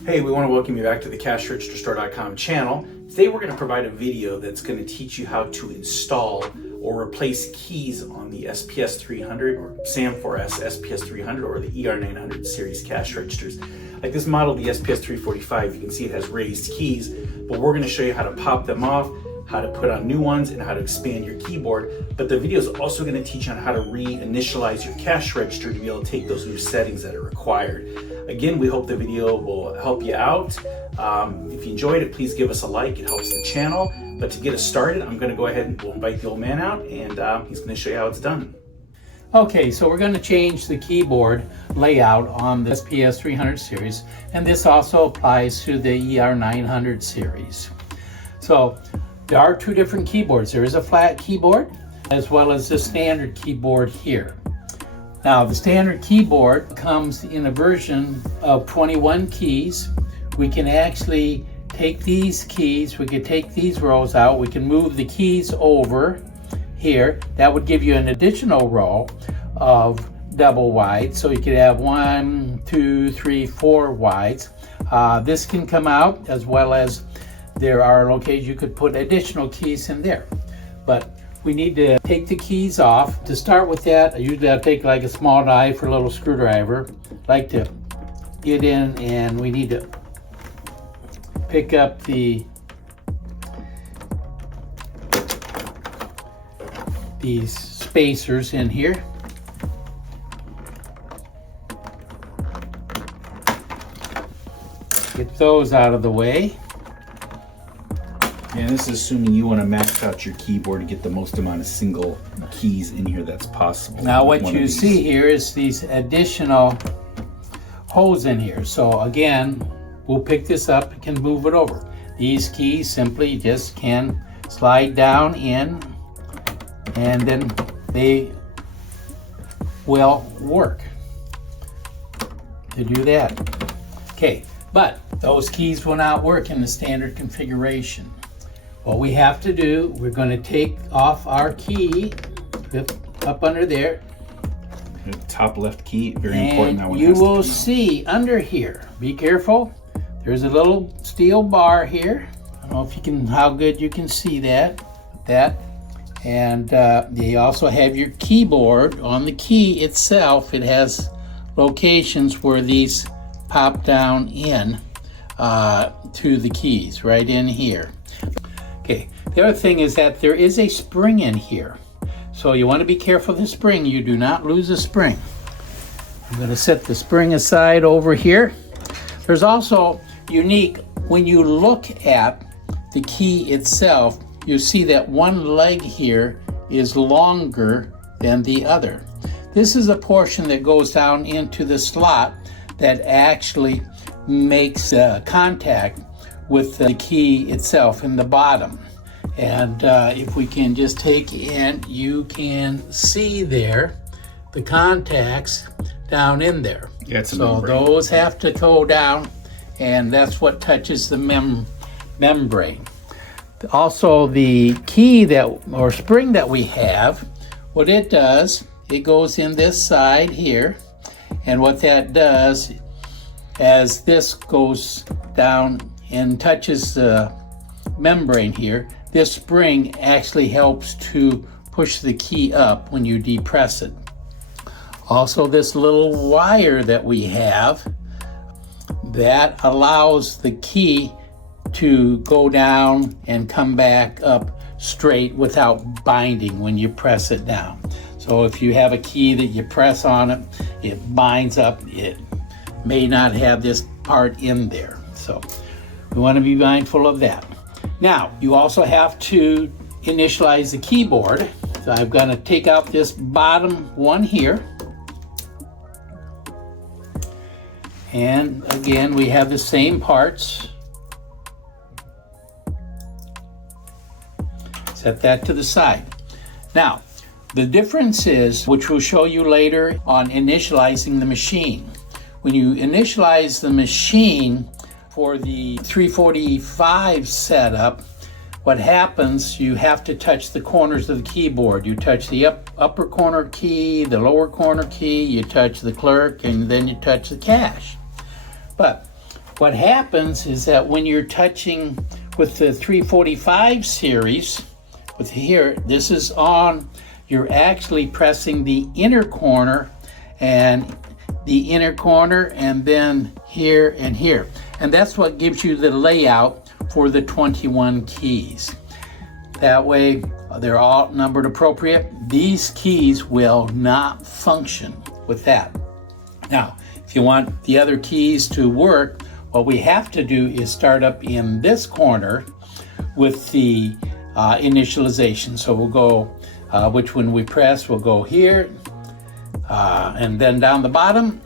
Hey, we want to welcome you back to the CashRegisterStore.com channel. Today we're going to provide a video that's going to teach you how to install or replace keys on the SPS-300 or Sam4s SPS-300 or the ER-900 series cash registers. Like this model, the SPS-345, you can see it has raised keys, but we're going to show you how to pop them off, how to put on new ones, and how to expand your keyboard. But the video is also going to teach you on how to re-initialize your cash register to be able to take those new settings that are required. Again, we hope the video will help you out. If you enjoyed it, please give us a like. It helps the channel. But to get us started, I'm going to go ahead and we'll invite the old man out, and he's going to show you how it's done. Okay, so we're going to change the keyboard layout on the SPS-300 series, and this also applies to the ER-900 series. So there are two different keyboards. There is a flat keyboard as well as the standard keyboard here. Now the standard keyboard comes in a version of 21 keys. We can actually take these keys, we could take these rows out, we can move the keys over here. That would give you an additional row of double wide, so you could have 1, 2, 3, 4 wides. This can come out, as well as there are locations you could put additional keys in there. But we need to take the keys off. To start with that, usually I'll take like a small knife or a little screwdriver. Like to get in, and we need to pick up these spacers in here. Get those out of the way. And this is assuming you want to max out your keyboard to get the most amount of single keys in here that's possible. Now what you see here is these additional holes in here. So again, we'll pick this up and can move it over. These keys simply just can slide down in, and then they will work to do that. Okay, but those keys will not work in the standard configuration. What we have to do, we're going to take off our key up under there. Top left key, very important. That one you will see under here, be careful, there's a little steel bar here. I don't know if you can, how good you can see that. And they also have your keyboard. On the key itself, it has locations where these pop down in to the keys, right in here. Okay, the other thing is that there is a spring in here. So you want to be careful of the spring. You do not lose a spring. I'm going to set the spring aside over here. There's also unique, when you look at the key itself, you see that one leg here is longer than the other. This is a portion that goes down into the slot that actually makes contact with the key itself in the bottom. And if we can just take in, you can see there the contacts down in there. Yeah, so those have to go down, and that's what touches the membrane. Also, the key that or spring that we have, what it does, it goes in this side here, and what that does, as this goes down and touches the membrane here, this spring actually helps to push the key up when you depress it. Also, this little wire that we have, that allows the key to go down and come back up straight without binding when you press it down. So if you have a key that you press on it, it binds up. It may not have this part in there. So we want to be mindful of that. Now, you also have to initialize the keyboard. So I'm going to take out this bottom one here. And again, we have the same parts. Set that to the side. Now, the difference is, which we'll show you later on initializing the machine. When you initialize the machine for the 345 setup, what happens, you have to touch the corners of the keyboard. You touch the upper corner key, the lower corner key, you touch the clerk, and then you touch the cash. But what happens is that when you're touching with the 345 series, with here, this is on, you're actually pressing the inner corner and then here and here. And that's what gives you the layout for the 21 keys. That way they're all numbered appropriate. These keys will not function with that. Now, if you want the other keys to work, what we have to do is start up in this corner with the initialization. So we'll go, which one we press, we'll go here, and then down the bottom,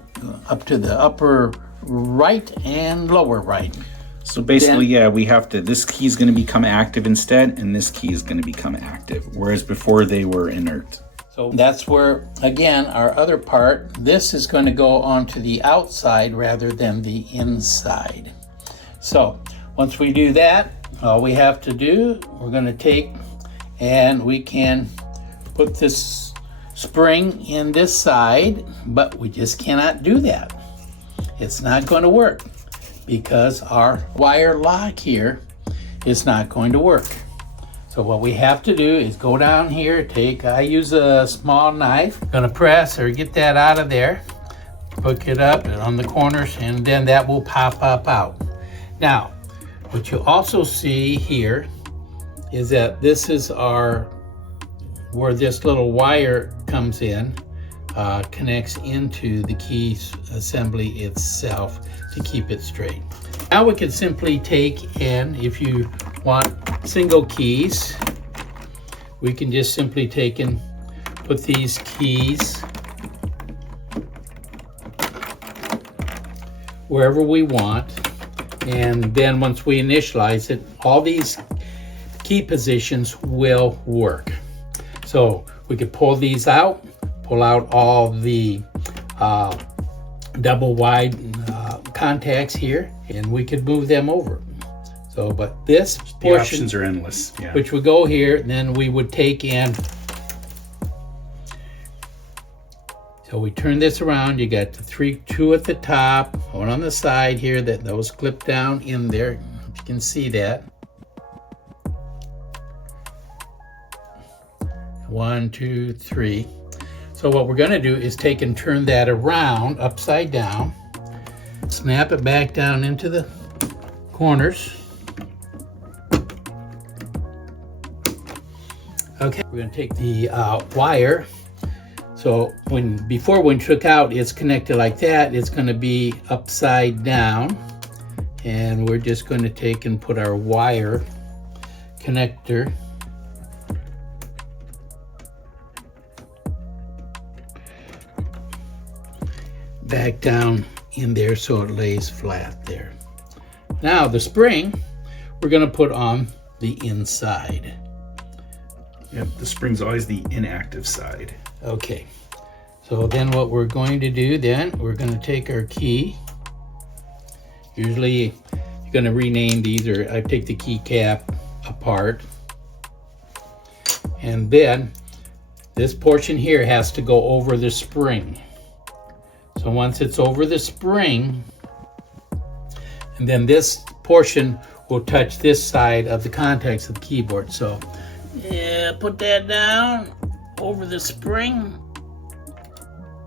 up to the upper right and lower right. So basically, yeah, we have to, this key is going to become active instead, and this key is going to become active, whereas before they were inert. So that's where, again, our other part, this is going to go onto the outside rather than the inside. So once we do that, all we have to do, we're going to take and we can put this spring in this side, but we just cannot do that. It's not going to work because our wire lock here is not going to work. So what we have to do is go down here, I use a small knife, I'm gonna press or get that out of there, hook it up on the corners, and then that will pop up out. Now, what you also see here is that this is where this little wire comes in, connects into the key assembly itself to keep it straight. Now we can simply take and if you want single keys, we can just simply take and put these keys wherever we want, and then once we initialize it, all these key positions will work. So we could pull these out, pull out all the double wide contacts here, and we could move them over. So, but this portion, the options are endless, yeah. Which would go here, then we would take in. So we turn this around, you got the two at the top, one on the side here, those clip down in there. You can see that. 1, 2, 3. So what we're gonna do is take and turn that around upside down, snap it back down into the corners. Okay, we're going to take the wire. So before when took out, it's connected like that. It's going to be upside down, and we're just going to take and put our wire connector back down in there so it lays flat there. Now the spring we're going to put on the inside. Yep, the spring's always the inactive side. Okay, so then what we're going to do then, we're going to take our key. Usually you're going to rename these, or I take the key cap apart. And then this portion here has to go over the spring. So once it's over the spring, and then this portion will touch this side of the contacts of the keyboard. So yeah, put that down over the spring,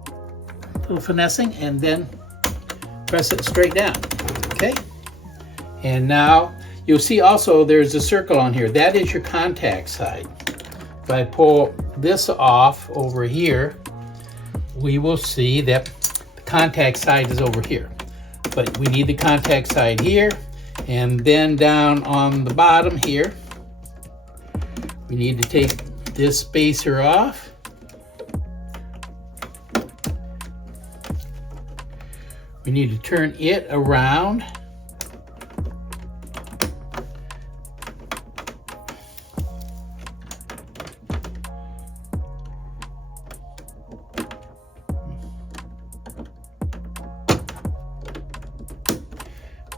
a little finessing, and then press it straight down. Okay, and now you'll see also there's a circle on here. That is your contact side. If I pull this off over here, we will see that the contact side is over here. But we need the contact side here, and then down on the bottom here, we need to take this spacer off. We need to turn it around.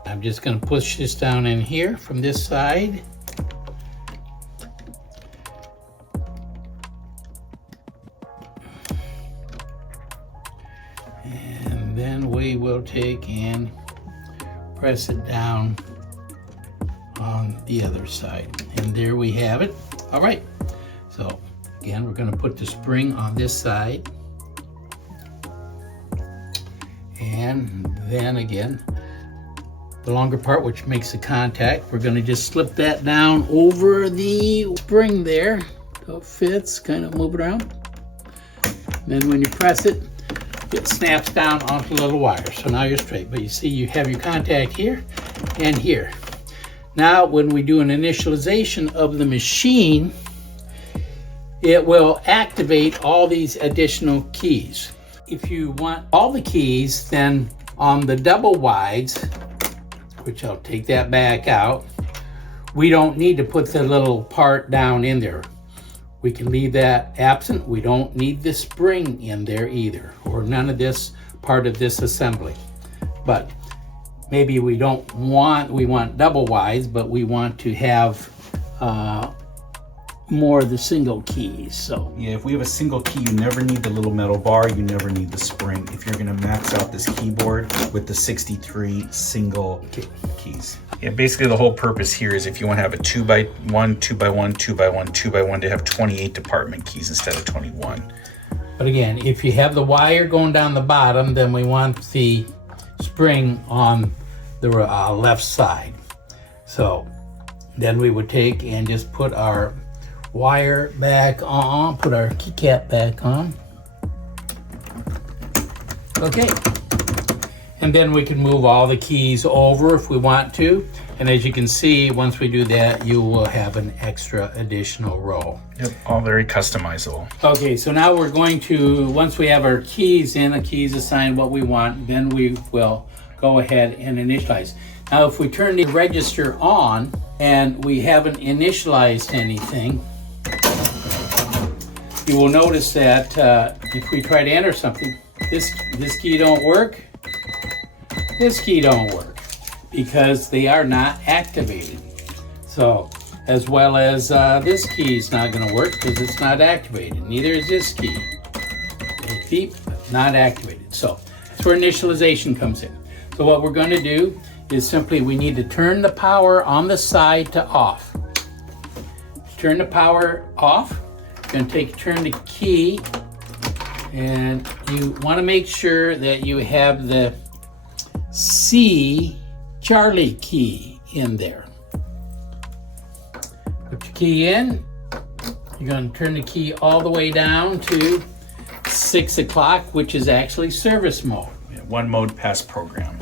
I'm just going to push this down in here from this side. And then we will take and press it down on the other side. And there we have it. All right, so again, we're going to put the spring on this side. And then again, the longer part, which makes the contact, we're going to just slip that down over the spring there so it fits, kind of move it around. And then when you press it, it snaps down onto the little wire. So now you're straight. But you see you have your contact here and here. Now when we do an initialization of the machine, it will activate all these additional keys. If you want all the keys, then on the double wides, which I'll take that back out, we don't need to put the little part down in there. We can leave that absent. We don't need the spring in there either, or none of this part of this assembly. But maybe we want double wides, but we want to have more of the single keys. So yeah, if we have a single key, you never need the little metal bar, you never need the spring if you're going to max out this keyboard with the 63 single keys. Yeah, basically the whole purpose here is if you want to have a 2x1, 2x1, 2x1, 2x1 to have 28 department keys instead of 21. But again, if you have the wire going down the bottom, then we want the spring on the left side. So then we would take and just put our wire back on, put our keycap back on. Okay. And then we can move all the keys over if we want to. And as you can see, once we do that, you will have an extra additional row. Yep, all very customizable. Okay, so now we're going to, once we have our keys in, the keys assigned what we want, then we will go ahead and initialize. Now, if we turn the register on and we haven't initialized anything, you will notice that if we try to enter something, this key don't work, this key don't work, because they are not activated. So, as well as this key is not going to work because it's not activated. Neither is this key. Beep, not activated. So, that's where initialization comes in. So what we're going to do is simply we need to turn the power on the side to off. Turn the power off. You're going to turn the key, and you want to make sure that you have the C Charlie key in there. Put your key in. You're going to turn the key all the way down to 6 o'clock, which is actually service mode. Yeah, one mode pass program.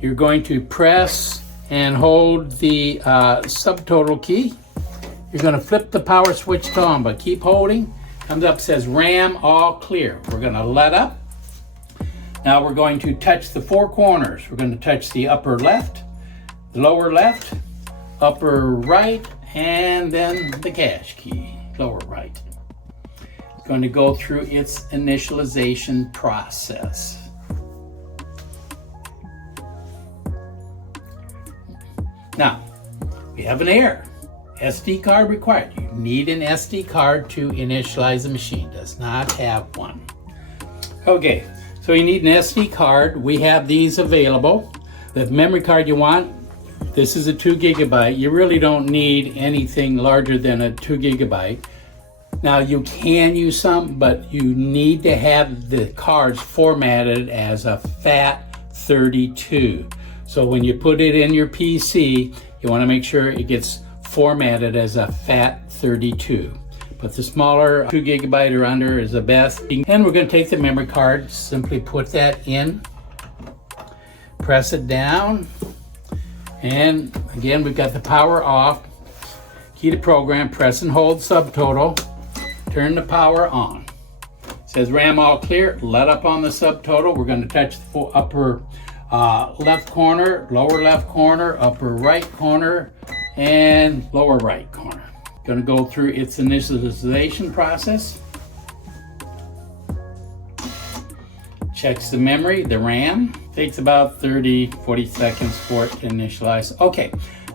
You're going to press and hold the subtotal key. You're going to flip the power switch to on, but keep holding. Comes up, says RAM all clear. We're going to let up. Now we're going to touch the four corners. We're going to touch the upper left, the lower left, upper right, and then the cash key, lower right. It's going to go through its initialization process. Now, we have an error. SD card required. You need an SD card to initialize the machine. Does not have one. Okay, so you need an SD card. We have these available. The memory card you want, this is a 2 gigabyte. You really don't need anything larger than a 2 gigabyte. Now you can use some, but you need to have the cards formatted as a FAT32. So when you put it in your PC, you want to make sure it gets formatted as a FAT32. But the smaller 2 gigabyte or under is the best. And we're going to take the memory card, simply put that in, press it down, and again we've got the power off, key to program, press and hold subtotal, turn the power on. It says RAM all clear, let up on the subtotal. We're going to touch the upper left corner, lower left corner, upper right corner, and lower right corner. Going to go through its initialization process. Checks the memory, the RAM. Takes about 30-40 seconds for it to initialize. Okay,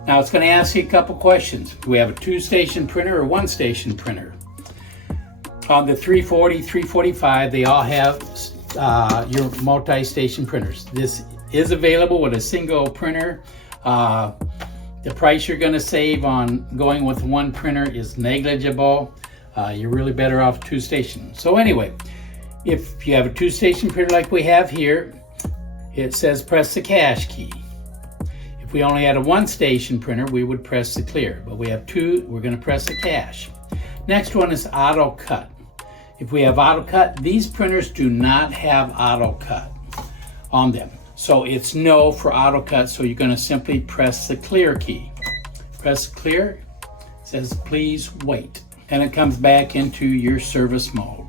now it's going to ask you a couple questions. Do we have a 2-station printer or 1-station printer? On the 340, 345, they all have your multi-station printers. This is available with a single printer. The price you're going to save on going with one printer is negligible. You're really better off 2-station. So anyway, if you have a 2-station printer like we have here, it says press the cache key. If we only had a 1-station printer, we would press the clear. But we have 2, we're going to press the cache. Next one is auto cut. If we have auto cut, these printers do not have auto cut on them. So it's no for auto cut, so you're going to simply press the clear key. Press clear, it says please wait, and it comes back into your service mode.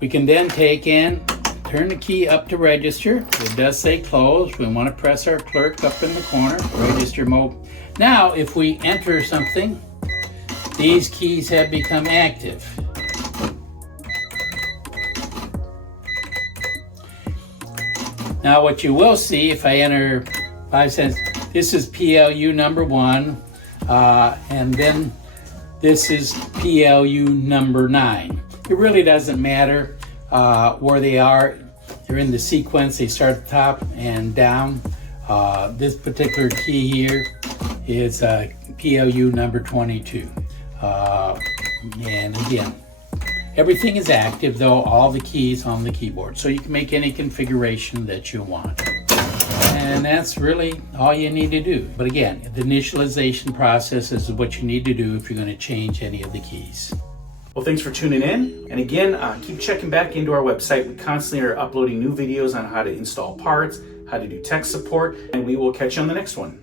We can then turn the key up to register. It does say close. We want to press our clerk up in the corner, register mode. Now if we enter something, these keys have become active. Now what you will see if I enter 5 cents, this is PLU number 1, and then this is PLU number 9. It really doesn't matter where they are. They're in the sequence, they start at the top and down. This particular key here is PLU number 22. And again, everything is active though, all the keys on the keyboard. So you can make any configuration that you want. And that's really all you need to do. But again, the initialization process is what you need to do if you're going to change any of the keys. Well, thanks for tuning in. And again, keep checking back into our website. We constantly are uploading new videos on how to install parts, how to do tech support, and we will catch you on the next one.